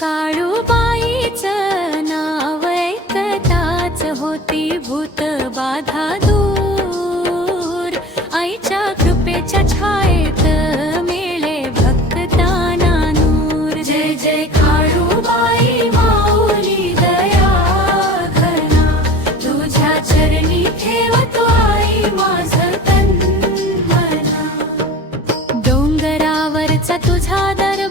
काळूबाईचं नाव ऐकताच होती भूत बाधा दूर. आईच्या कृपेच्या छायेत मिळे भक्तांना नूर. जय जय काळूबाई माऊली दया घना, तुझ्या चरणी ठेवतो आई माझं तन मना. डोंगरावरचा तुझा दरवाजा